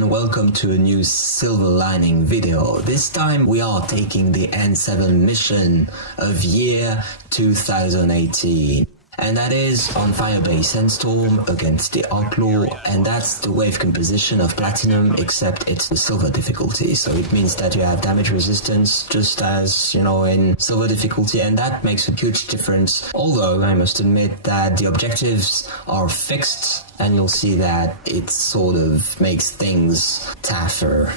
and welcome to a new Silver Lining video. This time we are taking the N7 mission of year 2018. And that is on Firebase Sandstorm against the Outlaw, and that's the wave composition of Platinum, except it's the Silver difficulty. So it means that you have damage resistance just as, you know, in Silver difficulty, and that makes a huge difference. Although I must admit that the objectives are fixed, and you'll see that it sort of makes things tougher.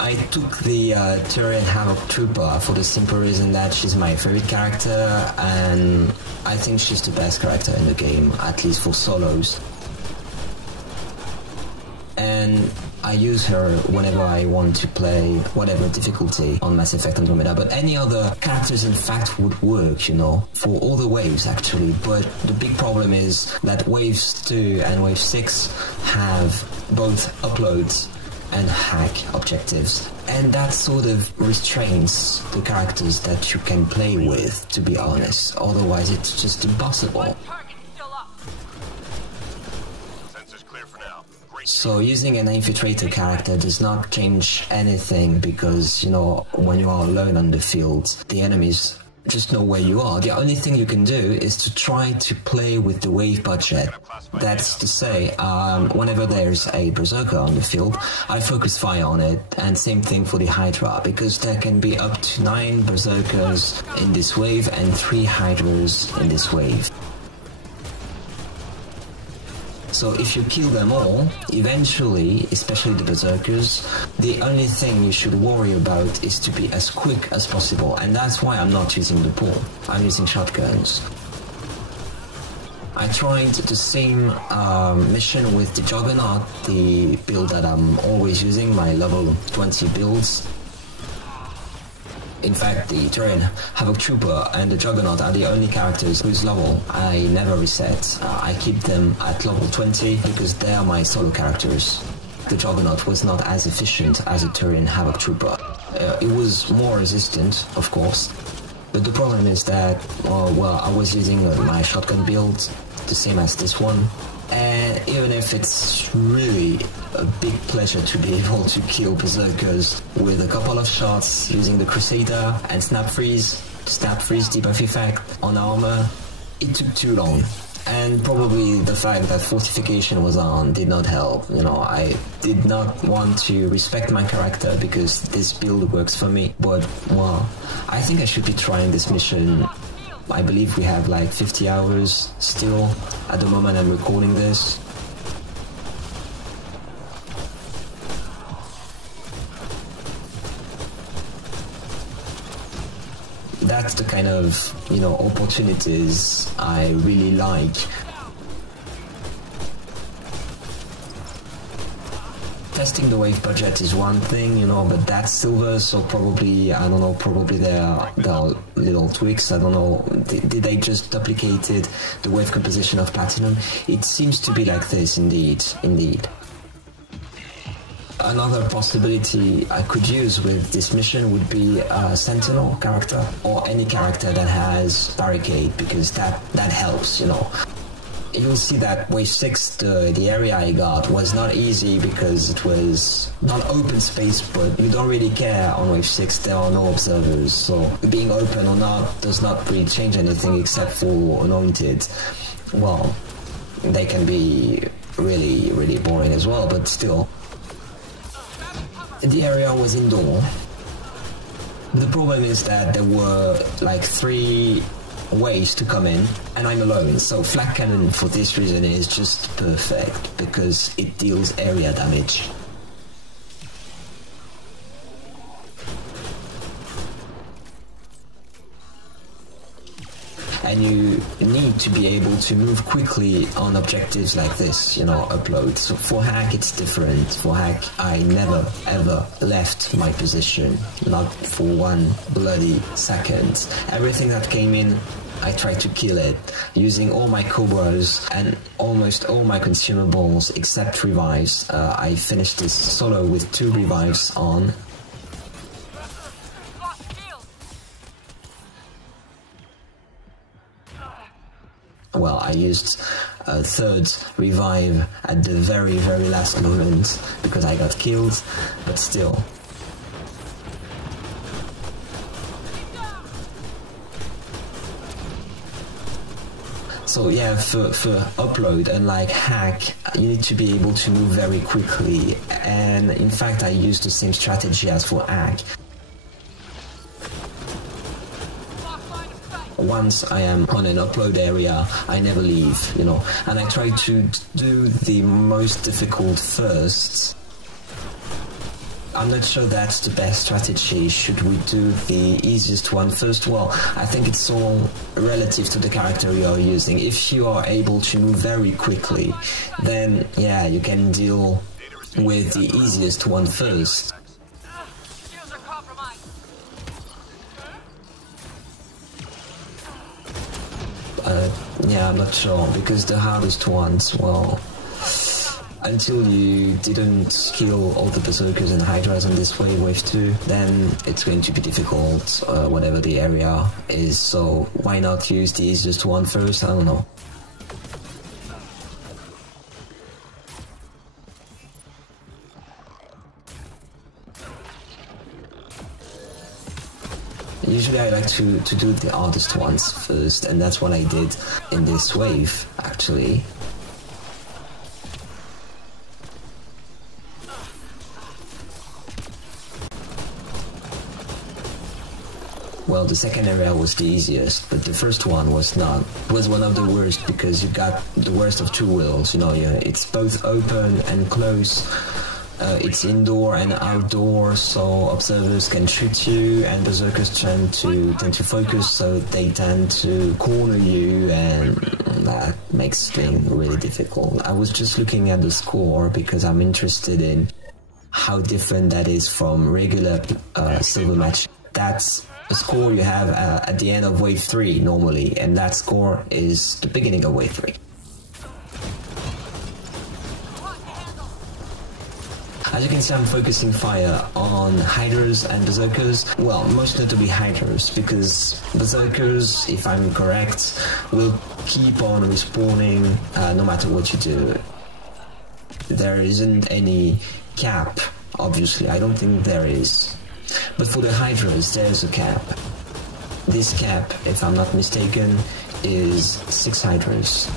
I took the Turian Havoc Trooper for the simple reason that she's my favorite character, and I think she's the best character in the game, at least for solos. And I use her whenever I want to play whatever difficulty on Mass Effect Andromeda, but any other characters in fact would work, you know, for all the waves actually. But the big problem is that waves 2 and wave 6 have both uploads and hack objectives, and that sort of restrains the characters that you can play with, to be honest. Otherwise it's just impossible. So using an infiltrator character does not change anything, because, you know, when you are alone on the field, the enemies just know where you are. The only thing you can do is to try to play with the wave budget. That's to say, whenever there's a berserker on the field, I focus fire on it, and same thing for the Hydra, because there can be up to 9 berserkers in this wave and 3 Hydras in this wave. So if you kill them all, eventually, especially the berserkers, the only thing you should worry about is to be as quick as possible, and that's why I'm not using the pole. I'm using shotguns. I tried the same mission with the Juggernaut, the build that I'm always using, my level 20 builds. In fact, the Turian Havoc Trooper and the Juggernaut are the only characters whose level I never reset. I keep them at level 20 because they are my solo characters. The Juggernaut was not as efficient as a Turian Havoc Trooper. It was more resistant, of course, but the problem is that, well, I was using my shotgun build, the same as this one. And even if it's really a big pleasure to be able to kill berserkers with a couple of shots using the Crusader and snap freeze debuff effect on armor, it took too long. And probably the fact that fortification was on did not help. You know, I did not want to respect my character because this build works for me. But, well, I think I should be trying this mission. I believe we have like 50 hours still at the moment I'm recording this. That's the kind of, you know, opportunities I really like. Testing the wave budget is one thing, you know, but that's silver, so probably, I don't know, probably there are little tweaks, I don't know, did they just duplicated the wave composition of Platinum? It seems to be like this, indeed. Another possibility I could use with this mission would be a Sentinel character, or any character that has barricade, because that helps, you know. You'll see that wave 6, the area I got was not easy because it was not open space, but you don't really care on wave 6, there are no observers, so being open or not does not really change anything except for anointed. Well, they can be really, really boring as well, but still. The area was indoor. The problem is that there were like 3 ways to come in, and I'm alone, so flak cannon for this reason is just perfect because it deals area damage. And you need to be able to move quickly on objectives like this, you know, upload. So for hack it's different. For hack I never ever left my position, not for 1 bloody second. Everything that came in, I tried to kill it, using all my cobras and almost all my consumables except revives. I finished this solo with 2 revives on. Well, I used a third revive at the very last moment because I got killed, but still. So yeah, for upload, unlike hack, you need to be able to move very quickly, and in fact I use the same strategy as for hack. Once I am on an upload area, I never leave, you know, and I try to do the most difficult first. I'm not sure that's the best strategy. Should we do the easiest one first? Well, I think it's all relative to the character you are using. If you are able to move very quickly, then yeah, you can deal with the easiest one first. Yeah, I'm not sure, because the hardest ones, well, until you didn't kill all the berserkers and hydras on this wave 2, then it's going to be difficult, whatever the area is, so why not use the easiest one first? I don't know. Usually I like to do the hardest ones first, and that's what I did in this wave, actually. Well, the second area was the easiest, but the first one was not. It was one of the worst, because you got the worst of two worlds, you know, it's both open and close. It's indoor and outdoor, so observers can shoot you, and berserkers tend to focus, so they tend to corner you, and that makes things really difficult. I was just looking at the score because I'm interested in how different that is from regular silver match. That's a score you have at the end of wave 3 normally, and that score is the beginning of wave 3. As you can see, I'm focusing fire on hydras and berserkers. Well, most notably hydras, because berserkers, if I'm correct, will keep on respawning no matter what you do. There isn't any cap, obviously. I don't think there is. But for the hydras, there's a cap. This cap, if I'm not mistaken, is 6 hydras.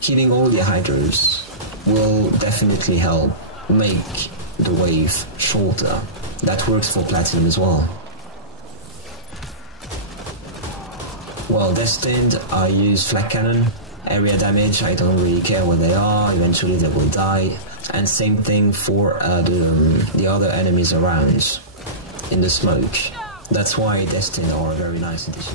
Killing all the hydras will definitely help make the wave shorter. That works for platinum as well. Well, destined, I use flak cannon. Area damage, I don't really care where they are, eventually they will die. And same thing for the other enemies around in the smoke. That's why destined are a very nice addition.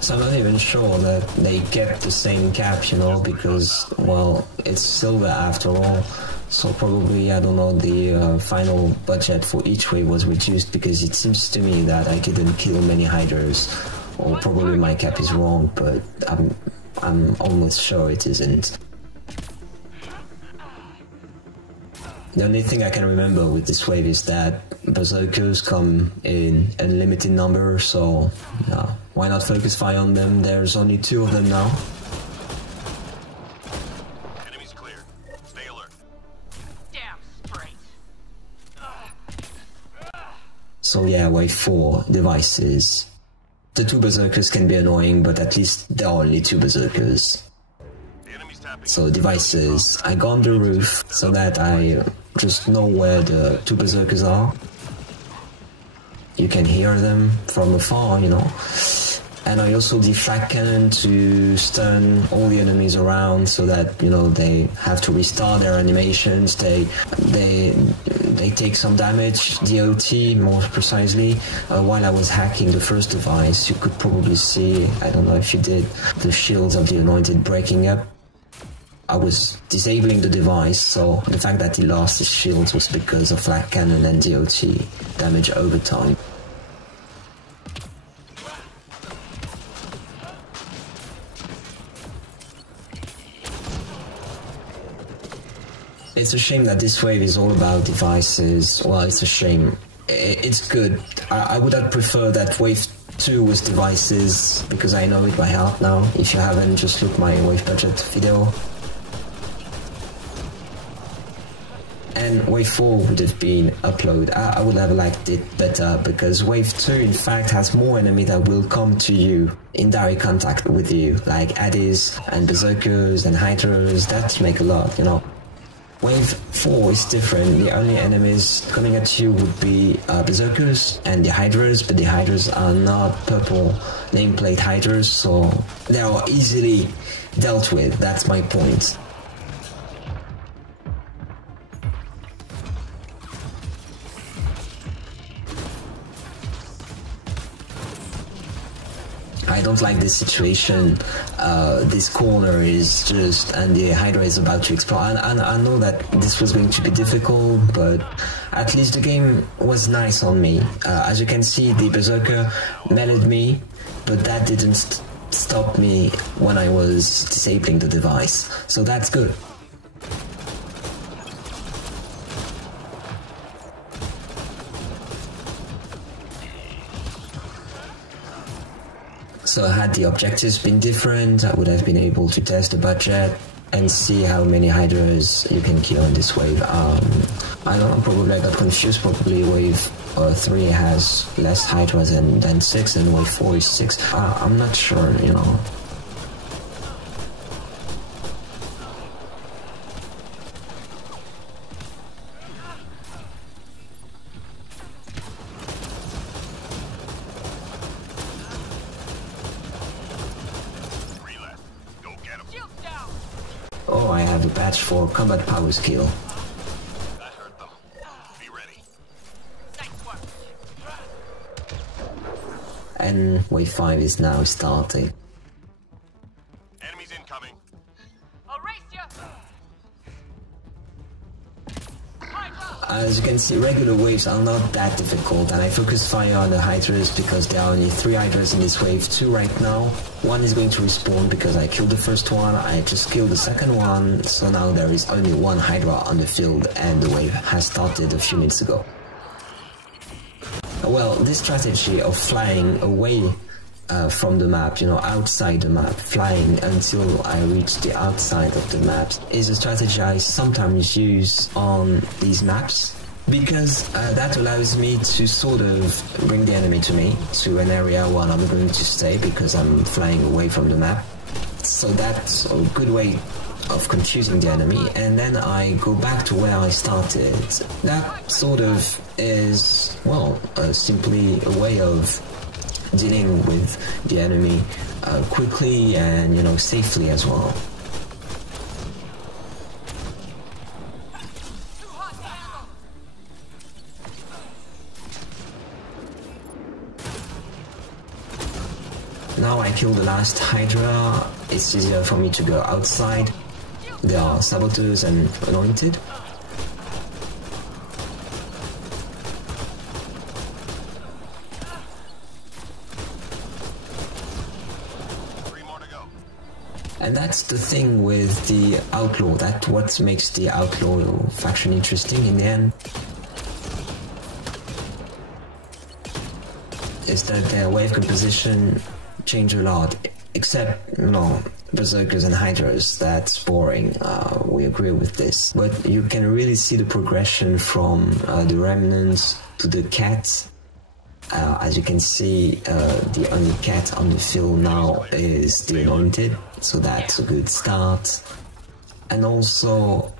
So I'm not even sure that they get the same cap, you know, because, well, it's silver after all. So probably, I don't know, the final budget for each wave was reduced, because it seems to me that I didn't kill many hydras, or probably my cap is wrong, but I'm almost sure it isn't. The only thing I can remember with this wave is that berserkers come in unlimited number, so why not focus fire on them? There's only 2 of them now. Enemies clear. Stay alert. Damn straight. So yeah, wave 4, devices. The 2 berserkers can be annoying, but at least there are only 2 berserkers. So devices, I go on the roof so that I just know where the 2 berserkers are. You can hear them from afar, you know. And I also do flak cannon to stun all the enemies around, so that, you know, they have to restart their animations, they take some damage, DOT more precisely. While I was hacking the first device, you could probably see, I don't know if you did, the shields of the anointed breaking up. I was disabling the device, so the fact that he lost his shields was because of flak cannon and DOT damage over time. It's a shame that this wave is all about devices. Well, it's a shame. It's good. I would have preferred that wave 2 was devices, because I know it by heart now. If you haven't, just look my wave budget video. And wave 4 would have been upload. I would have liked it better, because wave 2 in fact has more enemy that will come to you in direct contact with you, like Addies and Berserkers and Hydras. That make a lot, you know. Wave 4 is different. The only enemies coming at you would be Berserkers and the Hydras, but the Hydras are not purple nameplate Hydras, so they are easily dealt with. That's my point. I don't like this situation. This corner is just, and the Hydra is about to explode. I know that this was going to be difficult, but at least the game was nice on me. As you can see, the Berserker meleeed me, but that didn't stop me when I was disabling the device. So that's good. So had the objectives been different, I would have been able to test the budget and see how many Hydras you can kill in this wave. I don't know, probably I got confused. Probably wave 3 has less Hydras than 6, and wave 4 is 6. I'm not sure, you know. Oh, I have a badge for combat power skill. That hurt them. Be ready. And wave 5 is now starting. Enemies incoming. I'll race ya. As you can see, regular waves are not that difficult, and I focused fire on the Hydras because there are only 3 Hydras in this wave 2 right now. 1 is going to respawn because I killed the first one, I just killed the second one, so now there is only 1 Hydra on the field and the wave has started a few minutes ago. Well, this strategy of flying away from the map, you know, outside the map, flying until I reach the outside of the map, is a strategy I sometimes use on these maps, because that allows me to sort of bring the enemy to me, to an area where I'm going to stay because I'm flying away from the map. So that's a good way of confusing the enemy, and then I go back to where I started. That sort of is, well, simply a way of dealing with the enemy quickly and, you know, safely as well. Now I kill the last Hydra, it's easier for me to go outside. There are saboteurs and anointed. And that's the thing with the Outlaw, that's what makes the Outlaw faction interesting in the end. Is that their wave composition change a lot, except, you know, Berserkers and Hydras, that's boring, we agree with this. But you can really see the progression from the Remnants to the Cat. As you can see, the only cat on the field now is the Anointed, so that's a good start. And also,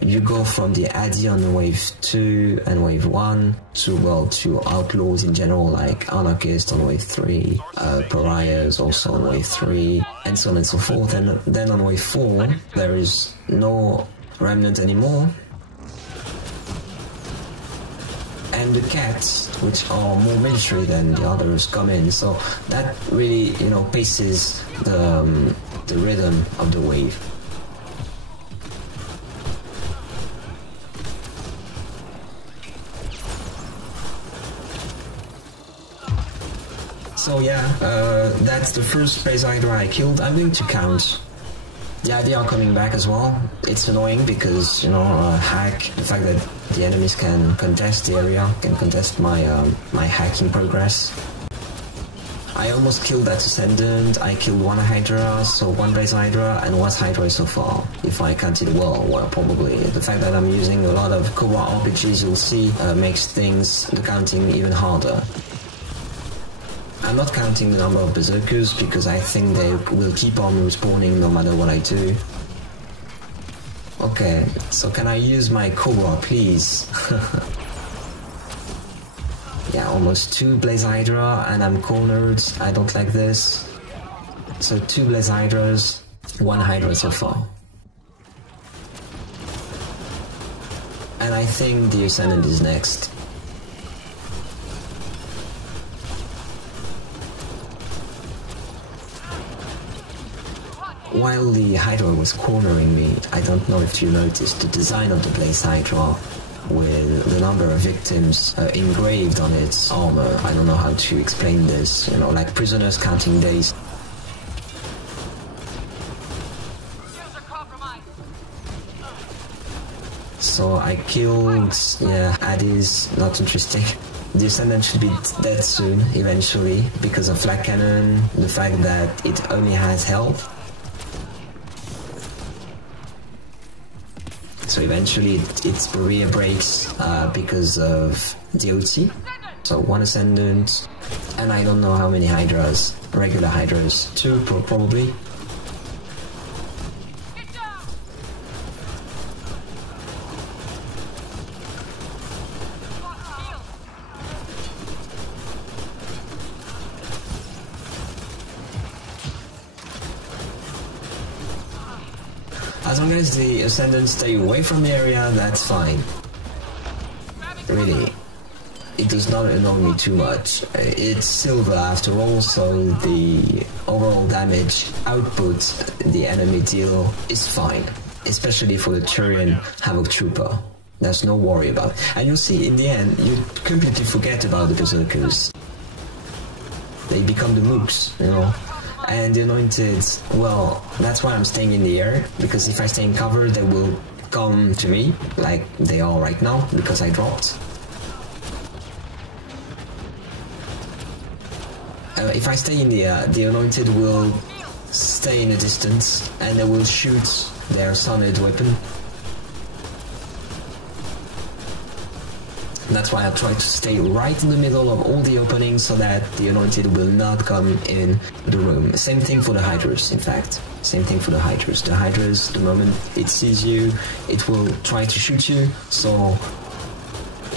you go from the Addy on wave 2 and wave 1 to, well, to Outlaws in general, like Anarchists on wave 3, Pariahs also on wave 3, and so on and so forth. And then on wave 4, there is no Remnant anymore. And the cats, which are more military than the others, come in, so that really, you know, paces the rhythm of the wave. So yeah, that's the first base Hydra I killed. I'm going to count The idea are coming back as well. It's annoying because, you know, hack, the fact that the enemies can contest the area, can contest my my hacking progress. I almost killed that Ascendant, I killed one Hydra, so one Blaze Hydra and one Hydra so far. If I counted well, probably. The fact that I'm using a lot of Cobra RPGs, you'll see, makes things, the counting, even harder. I'm not counting the number of Berserkers because I think they will keep on respawning no matter what I do. Okay, so can I use my Cobra, please? Yeah, almost 2 Blaze Hydra and I'm cornered. I don't like this. So 2 Blaze Hydras, 1 Hydra so far. And I think the Ascendant is next. While the Hydra was cornering me, I don't know if you noticed the design of the Blaze Hydra with the number of victims engraved on its armor. I don't know how to explain this, you know, like prisoners counting days. So I killed, yeah, Hades, not interesting. The Ascendant should be dead soon, eventually, because of Flak Cannon, the fact that it only has health. So eventually its barrier breaks because of DOT. So 1 Ascendant, and I don't know how many Hydras, regular Hydras, 2 probably. As long as the Ascendants stay away from the area, that's fine. Really. It does not annoy me too much. It's silver after all, so the overall damage output the enemy deal is fine. Especially for the Turian Havoc Trooper. There's no worry about it. And you'll see, in the end, you completely forget about the Berserkers. They become the mooks, you know. And the Anointed, well, that's why I'm staying in the air, because if I stay in cover, they will come to me, like they are right now, because I dropped. If I stay in the air, the Anointed will stay in the distance, and they will shoot their solid weapon. That's why I try to stay right in the middle of all the openings so that the Anointed will not come in the room. Same thing for the Hydras, in fact. Same thing for the Hydras. The Hydras, the moment it sees you, it will try to shoot you, so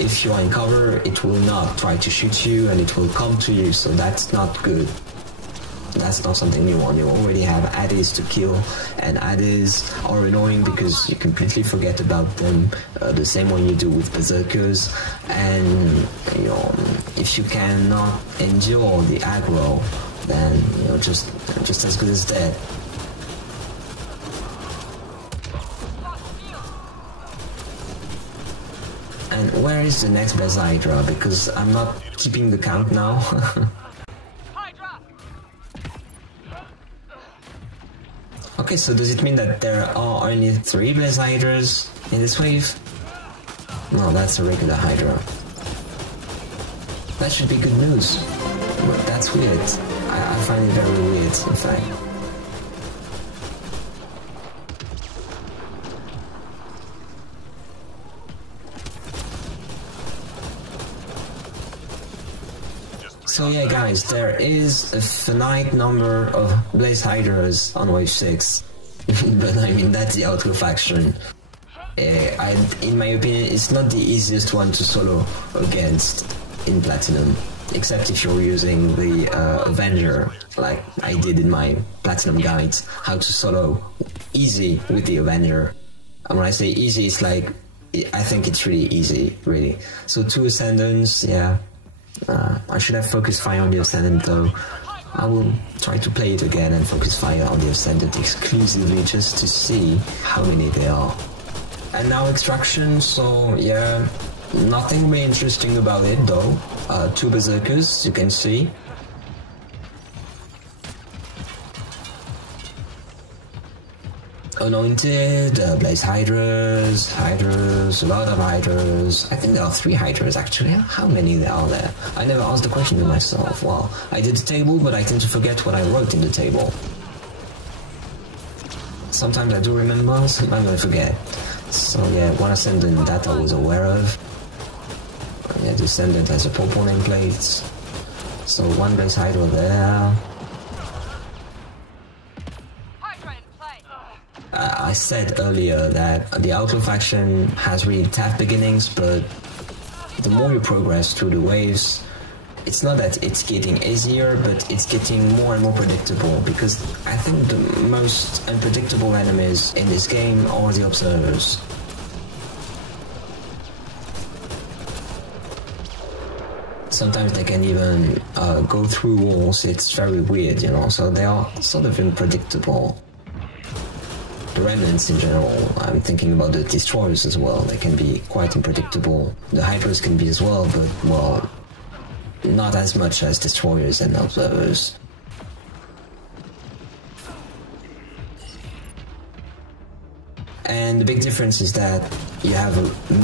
if you are in cover, it will not try to shoot you and it will come to you, so that's not good. That's not something you want. You already have Hades to kill, and Hades are annoying because you completely forget about them, the same one you do with Berserkers, and you know, if you cannot endure the aggro, then you're just as good as dead. And where is the next Blaze Hydra? Because I'm not keeping the count now. Okay, so does it mean that there are only 3 Blaze Hydras in this wave? No, that's a regular Hydra. That should be good news. But that's weird. I find it very weird, in fact. So yeah guys, there is a finite number of Blaze Hydras on wave 6. But I mean, that's the Outlaw faction. In my opinion, it's not the easiest one to solo against in Platinum. Except if you're using the Avenger, like I did in my Platinum guides, how to solo easy with the Avenger. And when I say easy, it's like, I think it's really easy, really. So 2 Ascendants, yeah. I should have focused fire on the Ascendant though. I will try to play it again and focus fire on the Ascendant exclusively just to see how many there are. And now Extraction, so yeah, nothing really interesting about it though. 2 Berserkers, you can see. Anointed, Blaze Hydras, a lot of Hydras. I think there are 3 Hydras actually. How many are there? I never asked the question to myself. Well, I did the table, but I tend to forget what I wrote in the table. Sometimes I do remember, sometimes I forget. So yeah, one ascendant that I was aware of. Yeah, Descendant has a purple nameplate. So 1 Blaze Hydra there. I said earlier that the Outlaw faction has really tough beginnings, but the more you progress through the waves, it's not that it's getting easier, but it's getting more and more predictable, because I think the most unpredictable enemies in this game are the observers. Sometimes they can even go through walls. It's very weird, you know, so they are sort of unpredictable. The remnants in general, I'm thinking about the destroyers as well, they can be quite unpredictable. The Hydras can be as well, but, well, not as much as destroyers and observers. And the big difference is that you have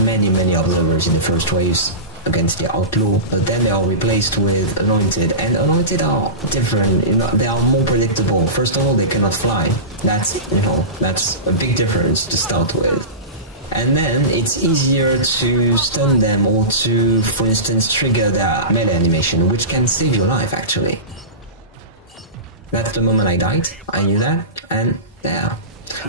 many observers in the first waves against the Outlaw, but then they are replaced with Anointed, and Anointed are different, they are more predictable. First of all, they cannot fly. That's, you know, that's a big difference to start with. And then it's easier to stun them or to, for instance, trigger their melee animation, which can save your life actually. That's the moment I died, I knew that, and there.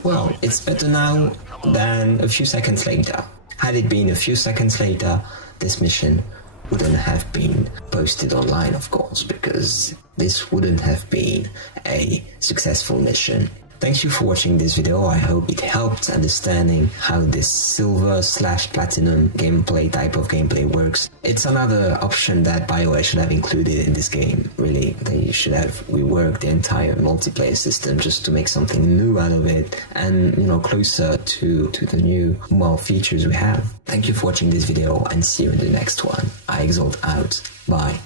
Well, it's better now than a few seconds later. Had it been a few seconds later, this mission wouldn't have been posted online, of course, because this wouldn't have been a successful mission. Thank you for watching this video. I hope it helped understanding how this silver/platinum gameplay type of gameplay works. It's another option that BioWare should have included in this game, really. They should have reworked the entire multiplayer system just to make something new out of it and, you know, closer to the new, well, features we have. Thank you for watching this video and see you in the next one. I Exalt out. Bye.